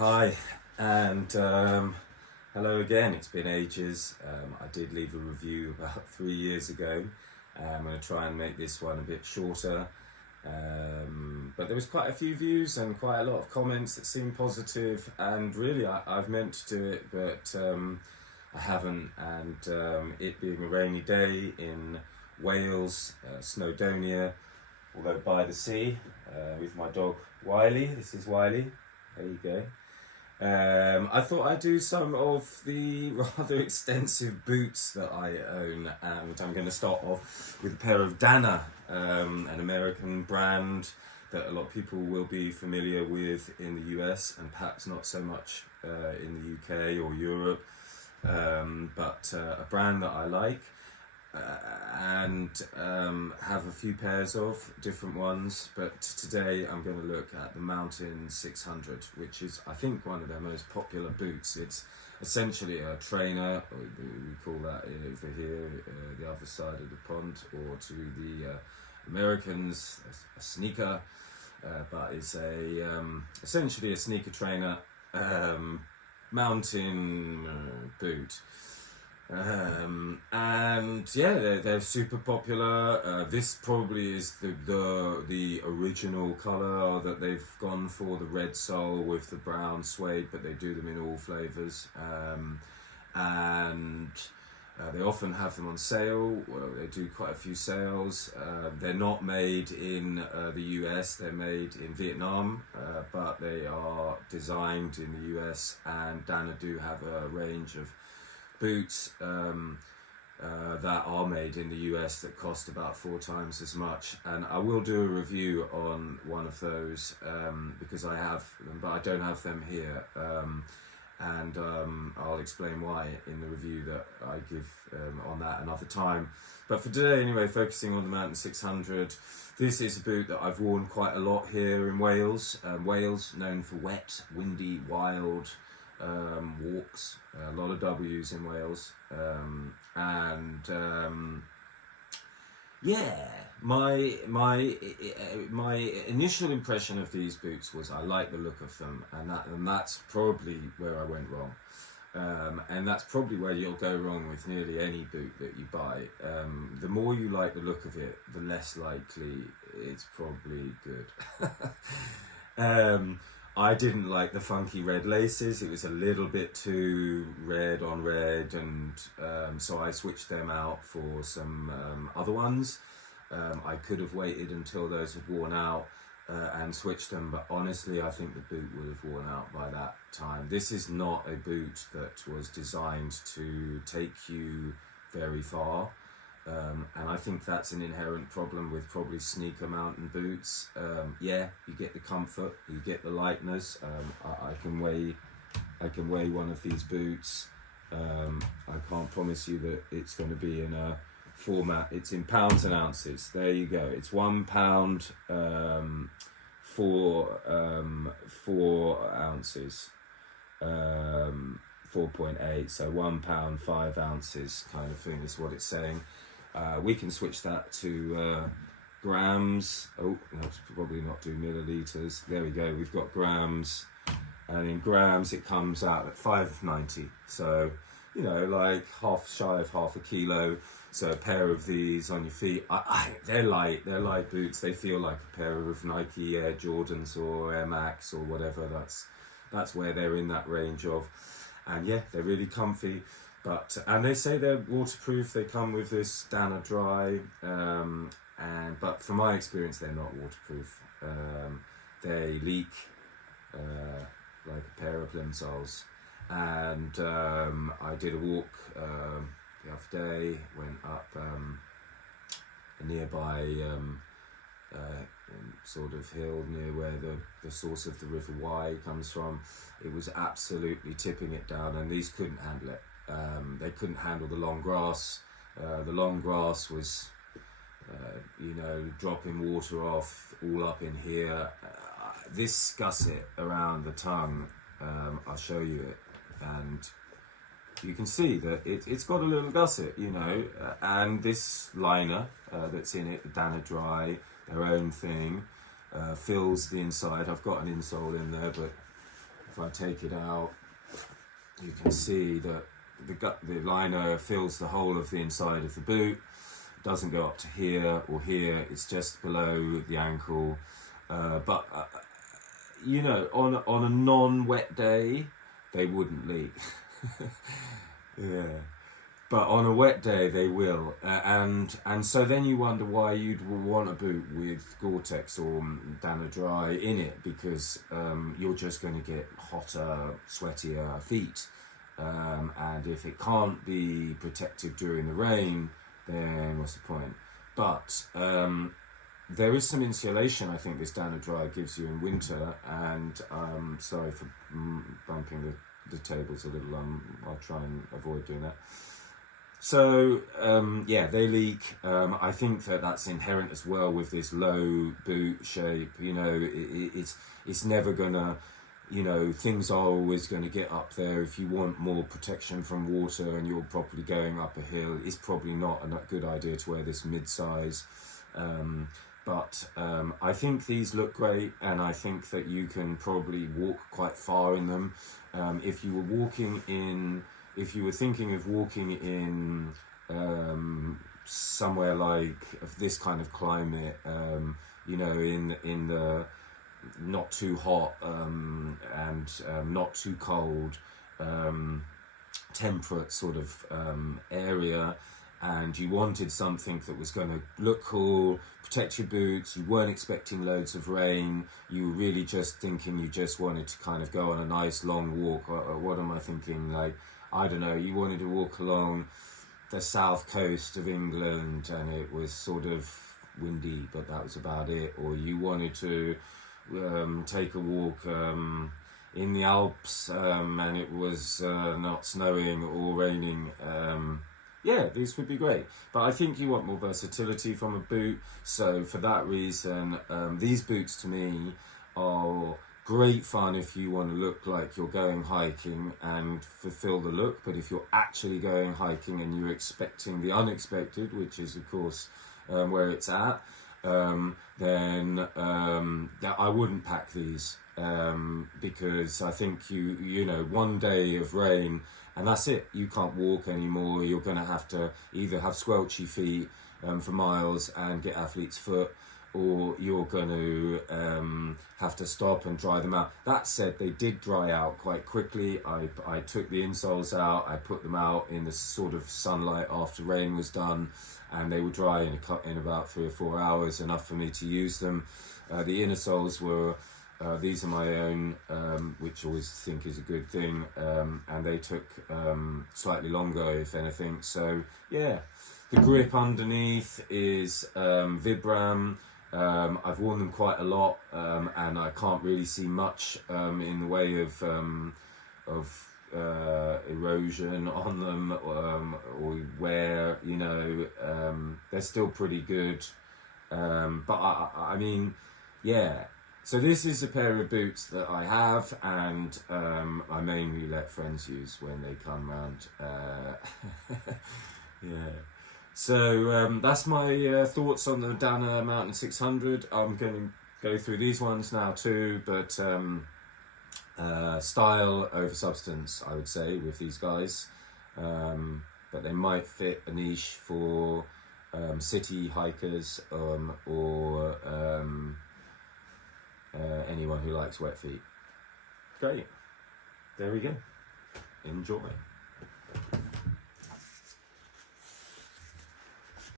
Hi, and hello again. It's been ages. I did leave a review about 3 years ago. I'm going to try and make this one a bit shorter. But there was quite a few views and quite a lot of comments that seemed positive, and really I've meant to do it, but I haven't. And it being a rainy day in Wales, Snowdonia, although by the sea, with my dog Wiley. This is Wiley. There you go. I thought I'd do some of the rather extensive boots that I own, and I'm going to start off with a pair of Dana, an American brand that a lot of people will be familiar with in the US and perhaps not so much in the UK or Europe, but a brand that I like. And have a few pairs of different ones, but today I'm going to look at the Mountain 600, which is, I think, one of their most popular boots. It's essentially a trainer, or we call that over here, the other side of the pond, or to the Americans, a sneaker, but it's essentially a sneaker trainer mountain boot. And yeah, they're super popular. This probably is the original colour that they've gone for, the red sole with the brown suede, but they do them in all flavours. And they often have them on sale. Well, they do quite a few sales. They're not made in the US, they're made in Vietnam, but they are designed in the US, and Dana do have a range of boots that are made in the US that cost about 4 times as much, and I will do a review on one of those because I have them, but I don't have them here, and I'll explain why in the review that I give on that another time. But for today anyway, focusing on the Mountain 600, this is a boot that I've worn quite a lot here in Wales. Wales, known for wet, windy, wild walks, a lot of W's in Wales, yeah, my initial impression of these boots was I like the look of them, and that's probably where I went wrong, and that's probably where you'll go wrong with nearly any boot that you buy. The more you like the look of it, the less likely it's probably good. I didn't like the funky red laces. It was a little bit too red on red, and so I switched them out for some other ones. I could have waited until those had worn out and switched them, but honestly I think the boot would have worn out by that time. This is not a boot that was designed to take you very far. And I think that's an inherent problem with probably sneaker mountain boots. Yeah, you get the comfort, you get the lightness. I can weigh one of these boots. I can't promise you that it's going to be in a format. It's in pounds and ounces. There you go. It's 1 pound for 4 ounces. 4.8, so 1 pound 5 ounces kind of thing is what it's saying. We can switch that to grams. Oh, that's probably not do milliliters. There we go. We've got grams, and in grams it comes out at 590. So, you know, like shy of half a kilo. So a pair of these on your feet. They're light. They're light boots. They feel like a pair of Nike Air Jordans or Air Max or whatever. That's where they're in that range of. And yeah, they're really comfy. And they say they're waterproof. They come with this Dana Dry, but from my experience, they're not waterproof. They leak like a pair of Plimsolls. And I did a walk the other day. Went up a nearby sort of hill near where the source of the River Wye comes from. It was absolutely tipping it down, and these couldn't handle it. They couldn't handle the long grass. The long grass was, dropping water off all up in here. This gusset around the tongue, I'll show you it, and you can see that it's got a little gusset, and this liner that's in it, the Dana Dry, their own thing, fills the inside. I've got an insole in there, but if I take it out, you can see that the liner fills the whole of the inside of the boot. It doesn't go up to here or here, it's just below the ankle. But you know, on a non-wet day, they wouldn't leak. Yeah. But on a wet day they will, and so then you wonder why you'd want a boot with Gore-Tex or Dana Dry in it, because you're just going to get hotter, sweatier feet, and if it can't be protective during the rain, then what's the point? But there is some insulation I think this Dana Dry gives you in winter, and sorry for bumping the tables a little, I'll try and avoid doing that. So yeah, they leak. I think that's inherent as well with this low boot shape. You know, it's never gonna, you know, things are always going to get up there. If you want more protection from water and you're properly going up a hill, it's probably not a good idea to wear this mid-size. But I think these look great, and I think that you can probably walk quite far in them. If you were thinking of walking in somewhere like of this kind of climate, you know, in the not too hot and not too cold, temperate sort of area, and you wanted something that was going to look cool, protect your boots, you weren't expecting loads of rain, you were really just thinking you just wanted to kind of go on a nice long walk, or what am I thinking, like, I don't know, you wanted to walk along the south coast of England and it was sort of windy, but that was about it, or you wanted to take a walk in the Alps and it was not snowing or raining, yeah, these would be great. But I think you want more versatility from a boot, so for that reason, these boots to me are great fun if you want to look like you're going hiking and fulfill the look. But if you're actually going hiking and you're expecting the unexpected, which is of course where it's at, then I wouldn't pack these, because I think you know, one day of rain and that's it, you can't walk anymore. You're going to have to either have squelchy feet for miles and get athlete's foot, or you're going to have to stop and dry them out. That said, they did dry out quite quickly. I took the insoles out, I put them out in the sort of sunlight after rain was done, and they were dry in about 3 or 4 hours, enough for me to use them. The inner soles were, these are my own, which I always think is a good thing, and they took slightly longer, if anything. So yeah, the grip underneath is Vibram. I've worn them quite a lot, and I can't really see much in the way of erosion on them, or wear. You know, they're still pretty good. But I mean, yeah. So this is a pair of boots that I have, and I mainly let friends use when they come round. Yeah. So that's my thoughts on the Dana Mountain 600. I'm going to go through these ones now too, but style over substance, I would say, with these guys. But they might fit a niche for city hikers, or anyone who likes wet feet. Great. There we go. Enjoy.